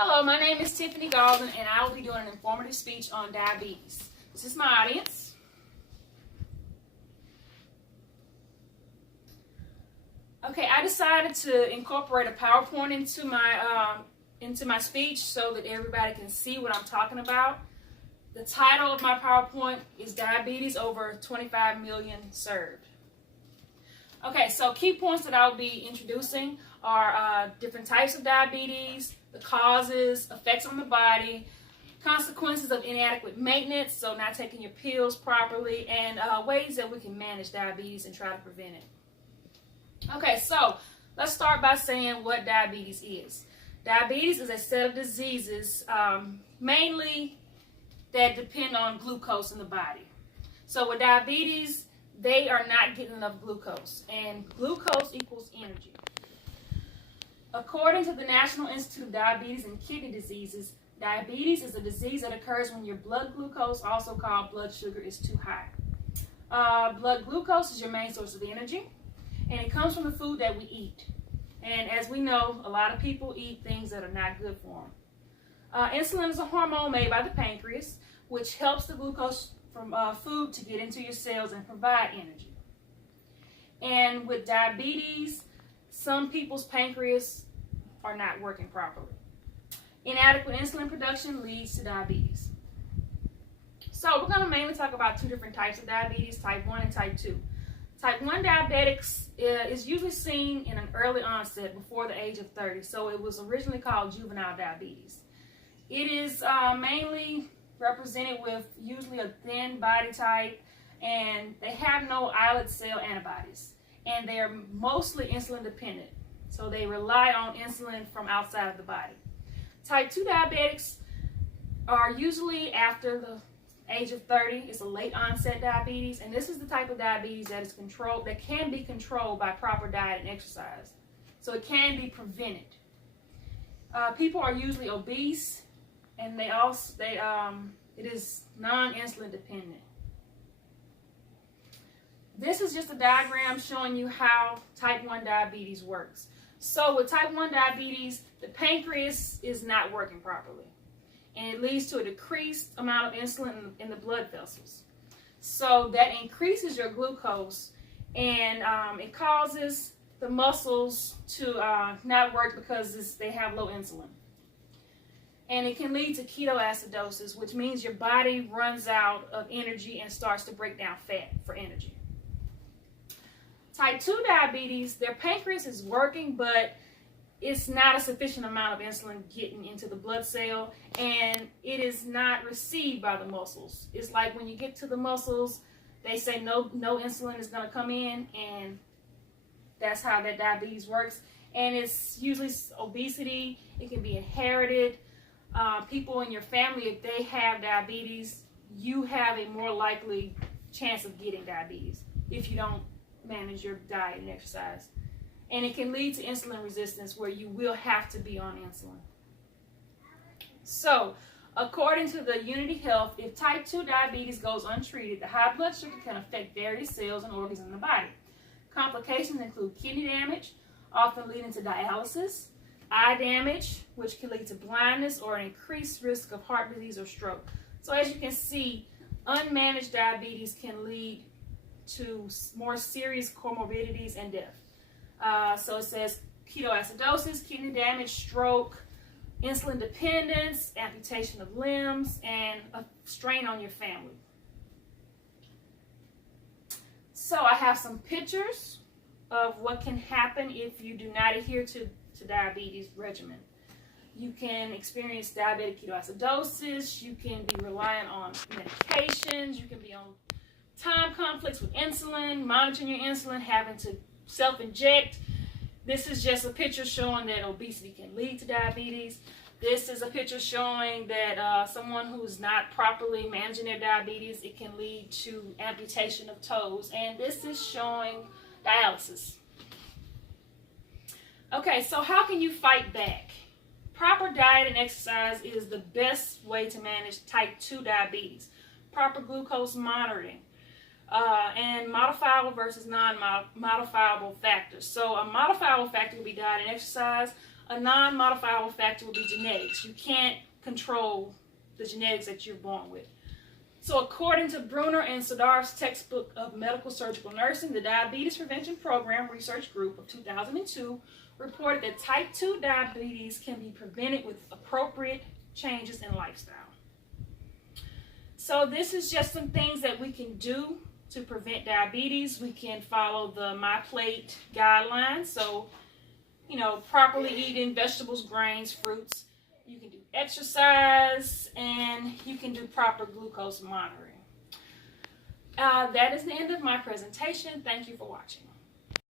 Hello, my name is Tiffany Galden, and I will be doing an informative speech on diabetes. This is my audience. Okay, I decided to incorporate a PowerPoint into my speech so that everybody can see what I'm talking about. The title of my PowerPoint is Diabetes Over 25 Million Served. Okay, so key points that I'll be introducing are different types of diabetes, the causes, effects on the body, consequences of inadequate maintenance, so not taking your pills properly, and ways that we can manage diabetes and try to prevent it. Okay, so let's start by saying what diabetes is. Diabetes is a set of diseases mainly that depend on glucose in the body. So with diabetes, they are not getting enough glucose, and glucose equals energy. According to the National Institute of Diabetes and Kidney Diseases, diabetes is a disease that occurs when your blood glucose, also called blood sugar, is too high. Blood glucose is your main source of energy, and it comes from the food that we eat. And as we know, a lot of people eat things that are not good for them. Insulin is a hormone made by the pancreas, which helps the glucose from food to get into your cells and provide energy. And with diabetes, some people's pancreas are not working properly. Inadequate insulin production leads to diabetes. So we're going to mainly talk about two different types of diabetes, type 1 and type 2. Type 1 diabetics is usually seen in an early onset before the age of 30, so it was originally called juvenile diabetes. It is mainly represented with usually a thin body type, and they have no islet cell antibodies, and they're mostly insulin dependent, so they rely on insulin from outside of the body. Type 2 diabetics are usually after the age of 30. It's a late onset diabetes, and this is the type of diabetes that is controlled, that can be controlled by proper diet and exercise, so it can be prevented. People are usually obese, and it is non-insulin dependent. This is just a diagram showing you how type 1 diabetes works. So with type 1 diabetes, the pancreas is not working properly, and it leads to a decreased amount of insulin in the blood vessels. So that increases your glucose, and it causes the muscles to not work because they have low insulin. And it can lead to ketoacidosis, which means your body runs out of energy and starts to break down fat for energy. Type 2 diabetes, their pancreas is working, but it's not a sufficient amount of insulin getting into the blood cell, and it is not received by the muscles. It's like when you get to the muscles, they say no insulin is going to come in, and that's how that diabetes works. And it's usually obesity. It can be inherited. People in your family, if they have diabetes, you have a more likely chance of getting diabetes if you don't manage your diet and exercise. And it can lead to insulin resistance, where you will have to be on insulin. So, according to the Unity Health, if type 2 diabetes goes untreated, the high blood sugar can affect various cells and organs in the body. Complications include kidney damage, often leading to dialysis, eye damage, which can lead to blindness or an increased risk of heart disease or stroke. So as you can see, unmanaged diabetes can lead to more serious comorbidities and death. So it says ketoacidosis, kidney damage, stroke, insulin dependence, amputation of limbs, and a strain on your family. So I have some pictures of what can happen if you do not adhere to diabetes regimen. You can experience diabetic ketoacidosis, you can be reliant on medications, you can be on time conflicts with insulin, monitoring your insulin, having to self-inject. This is just a picture showing that obesity can lead to diabetes. This is a picture showing that someone who is not properly managing their diabetes, it can lead to amputation of toes. And this is showing dialysis. Okay, so how can you fight back? Proper diet and exercise is the best way to manage type 2 diabetes. Proper glucose monitoring, and modifiable versus non-modifiable factors. So a modifiable factor would be diet and exercise. A non-modifiable factor would be genetics. You can't control the genetics that you're born with. So according to Bruner and Sodar's textbook of medical surgical nursing, the Diabetes Prevention Program Research Group of 2002 reported that type 2 diabetes can be prevented with appropriate changes in lifestyle. So this is just some things that we can do to prevent diabetes. We can follow the MyPlate guidelines. So, properly eating vegetables, grains, fruits. You can do exercise, and you can do proper glucose monitoring. That is the end of my presentation. Thank you for watching.